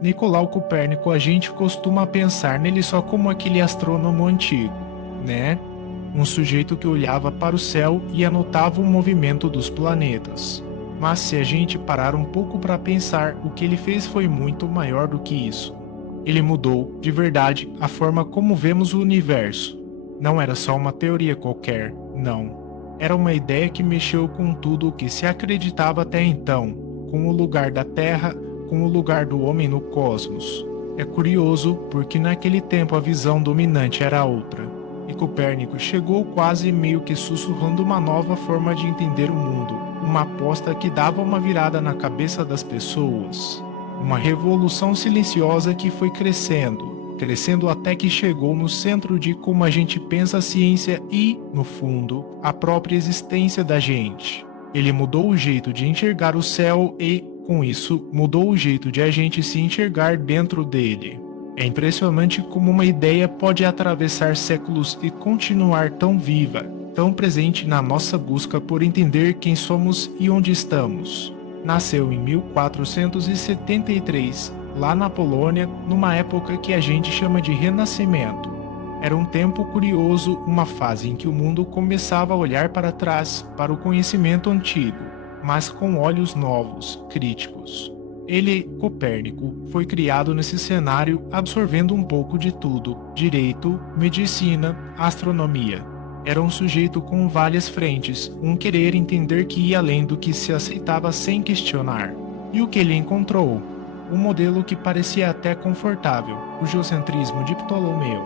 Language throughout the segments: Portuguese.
Nicolau Copérnico, a gente costuma pensar nele só como aquele astrônomo antigo, né? Um sujeito que olhava para o céu e anotava o movimento dos planetas. Mas se a gente parar um pouco para pensar, o que ele fez foi muito maior do que isso. Ele mudou, de verdade, a forma como vemos o universo. Não era só uma teoria qualquer, não. Era uma ideia que mexeu com tudo o que se acreditava até então, com o lugar da Terra, com o lugar do homem no cosmos. É curioso porque naquele tempo a visão dominante era outra. E Copérnico chegou quase meio que sussurrando uma nova forma de entender o mundo, uma aposta que dava uma virada na cabeça das pessoas. Uma revolução silenciosa que foi crescendo, crescendo até que chegou no centro de como a gente pensa a ciência e, no fundo, a própria existência da gente. Ele mudou o jeito de enxergar o céu e, com isso, mudou o jeito de a gente se enxergar dentro dele. É impressionante como uma ideia pode atravessar séculos e continuar tão viva, tão presente na nossa busca por entender quem somos e onde estamos. Nasceu em 1473, lá na Polônia, numa época que a gente chama de Renascimento. Era um tempo curioso, uma fase em que o mundo começava a olhar para trás, para o conhecimento antigo, mas com olhos novos, críticos. Ele, Copérnico, foi criado nesse cenário absorvendo um pouco de tudo: direito, medicina, astronomia. Era um sujeito com várias frentes, um querer entender que ia além do que se aceitava sem questionar. E o que ele encontrou? Um modelo que parecia até confortável, o geocentrismo de Ptolomeu.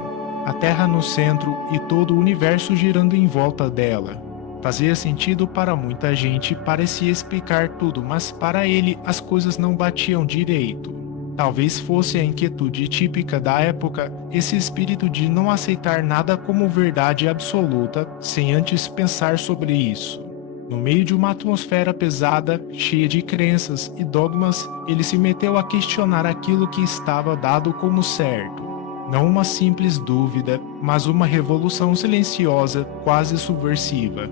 A Terra no centro e todo o universo girando em volta dela. Fazia sentido para muita gente, parecia explicar tudo, mas para ele as coisas não batiam direito. Talvez fosse a inquietude típica da época, esse espírito de não aceitar nada como verdade absoluta, sem antes pensar sobre isso. No meio de uma atmosfera pesada, cheia de crenças e dogmas, ele se meteu a questionar aquilo que estava dado como certo. Não uma simples dúvida, mas uma revolução silenciosa, quase subversiva.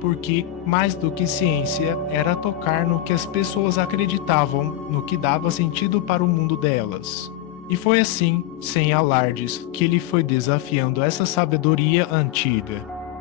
Porque, mais do que ciência, era tocar no que as pessoas acreditavam, no que dava sentido para o mundo delas. E foi assim, sem alardes, que ele foi desafiando essa sabedoria antiga.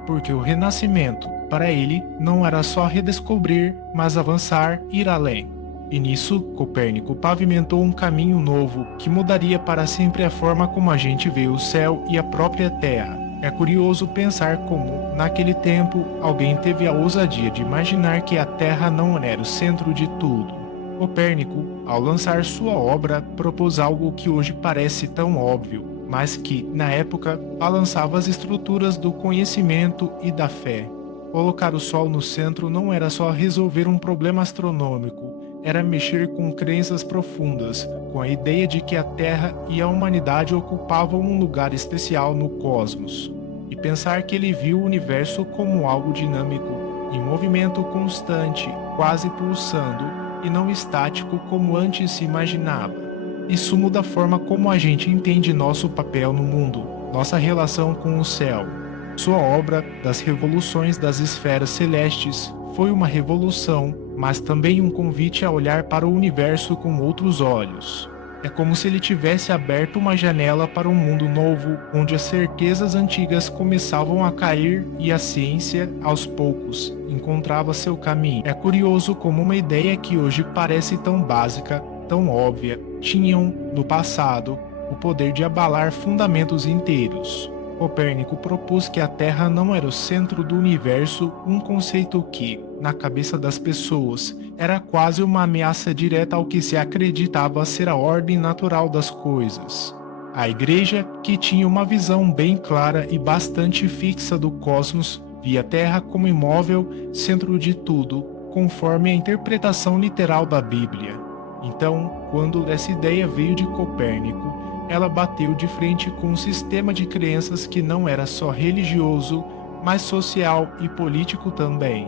Porque o renascimento, para ele, não era só redescobrir, mas avançar, ir além. E nisso, Copérnico pavimentou um caminho novo que mudaria para sempre a forma como a gente vê o céu e a própria Terra. É curioso pensar como, naquele tempo, alguém teve a ousadia de imaginar que a Terra não era o centro de tudo. Copérnico, ao lançar sua obra, propôs algo que hoje parece tão óbvio, mas que, na época, balançava as estruturas do conhecimento e da fé. Colocar o Sol no centro não era só resolver um problema astronômico, era mexer com crenças profundas, com a ideia de que a Terra e a humanidade ocupavam um lugar especial no cosmos, e pensar que ele viu o universo como algo dinâmico, em movimento constante, quase pulsando, e não estático como antes se imaginava. Isso muda a forma como a gente entende nosso papel no mundo, nossa relação com o céu. Sua obra, Das Revoluções das Esferas Celestes, foi uma revolução, mas também um convite a olhar para o universo com outros olhos. É como se ele tivesse aberto uma janela para um mundo novo, onde as certezas antigas começavam a cair e a ciência, aos poucos, encontrava seu caminho. É curioso como uma ideia que hoje parece tão básica, tão óbvia, tinham, no passado, o poder de abalar fundamentos inteiros. Copérnico propôs que a Terra não era o centro do universo, um conceito que, na cabeça das pessoas, era quase uma ameaça direta ao que se acreditava ser a ordem natural das coisas. A Igreja, que tinha uma visão bem clara e bastante fixa do cosmos, via a Terra como imóvel, centro de tudo, conforme a interpretação literal da Bíblia. Então, quando essa ideia veio de Copérnico, ela bateu de frente com um sistema de crenças que não era só religioso, mas social e político também.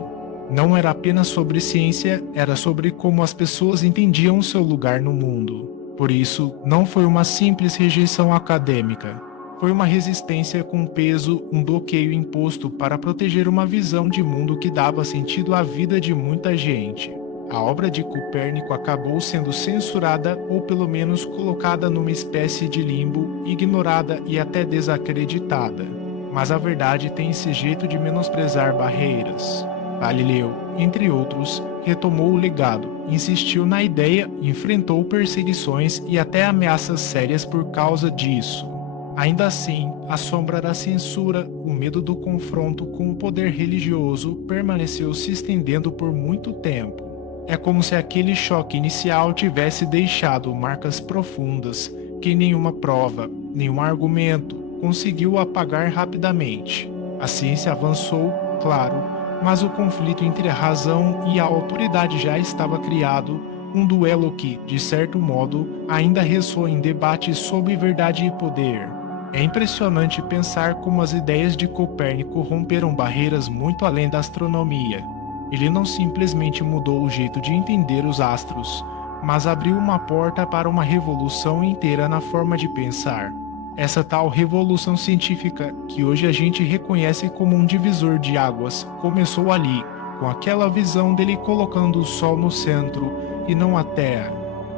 Não era apenas sobre ciência, era sobre como as pessoas entendiam seu lugar no mundo. Por isso, não foi uma simples rejeição acadêmica. Foi uma resistência com peso, um bloqueio imposto para proteger uma visão de mundo que dava sentido à vida de muita gente. A obra de Copérnico acabou sendo censurada ou pelo menos colocada numa espécie de limbo, ignorada e até desacreditada. Mas a verdade tem esse jeito de menosprezar barreiras. Galileu, entre outros, retomou o legado, insistiu na ideia, enfrentou perseguições e até ameaças sérias por causa disso. Ainda assim, a sombra da censura, o medo do confronto com o poder religioso permaneceu se estendendo por muito tempo. É como se aquele choque inicial tivesse deixado marcas profundas que nenhuma prova, nenhum argumento conseguiu apagar rapidamente. A ciência avançou, claro, mas o conflito entre a razão e a autoridade já estava criado, um duelo que, de certo modo, ainda ressoa em debates sobre verdade e poder. É impressionante pensar como as ideias de Copérnico romperam barreiras muito além da astronomia. Ele não simplesmente mudou o jeito de entender os astros, mas abriu uma porta para uma revolução inteira na forma de pensar. Essa tal revolução científica, que hoje a gente reconhece como um divisor de águas, começou ali, com aquela visão dele colocando o Sol no centro e não a Terra.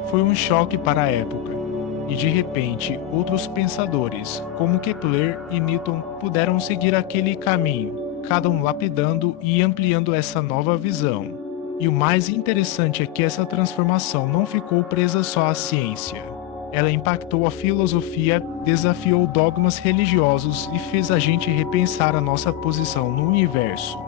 Foi um choque para a época. E de repente, outros pensadores, como Kepler e Newton, puderam seguir aquele caminho, cada um lapidando e ampliando essa nova visão. E o mais interessante é que essa transformação não ficou presa só à ciência. Ela impactou a filosofia, desafiou dogmas religiosos e fez a gente repensar a nossa posição no universo.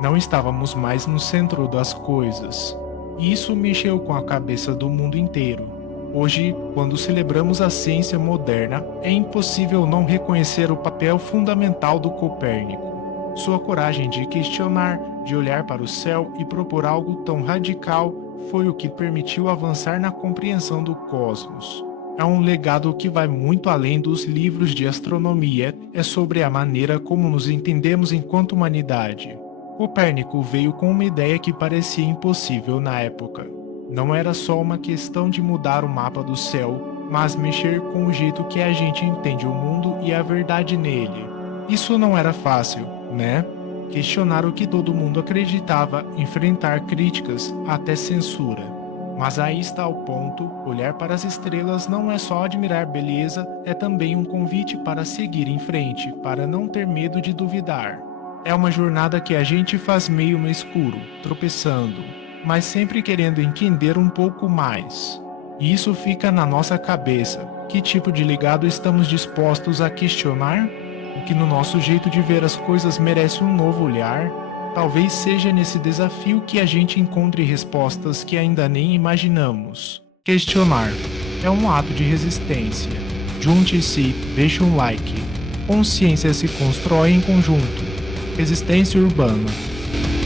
Não estávamos mais no centro das coisas. E isso mexeu com a cabeça do mundo inteiro. Hoje, quando celebramos a ciência moderna, é impossível não reconhecer o papel fundamental do Copérnico. Sua coragem de questionar, de olhar para o céu e propor algo tão radical foi o que permitiu avançar na compreensão do cosmos. É um legado que vai muito além dos livros de astronomia, é sobre a maneira como nos entendemos enquanto humanidade. Copérnico veio com uma ideia que parecia impossível na época. Não era só uma questão de mudar o mapa do céu, mas mexer com o jeito que a gente entende o mundo e a verdade nele. Isso não era fácil, né? Questionar o que todo mundo acreditava, enfrentar críticas, até censura. Mas aí está o ponto: olhar para as estrelas não é só admirar beleza, é também um convite para seguir em frente, para não ter medo de duvidar. É uma jornada que a gente faz meio no escuro, tropeçando, mas sempre querendo entender um pouco mais. E isso fica na nossa cabeça. Que tipo de legado estamos dispostos a questionar? O que no nosso jeito de ver as coisas merece um novo olhar? Talvez seja nesse desafio que a gente encontre respostas que ainda nem imaginamos. Questionar é um ato de resistência. Junte-se, deixe um like. Consciência se constrói em conjunto. Resistência urbana.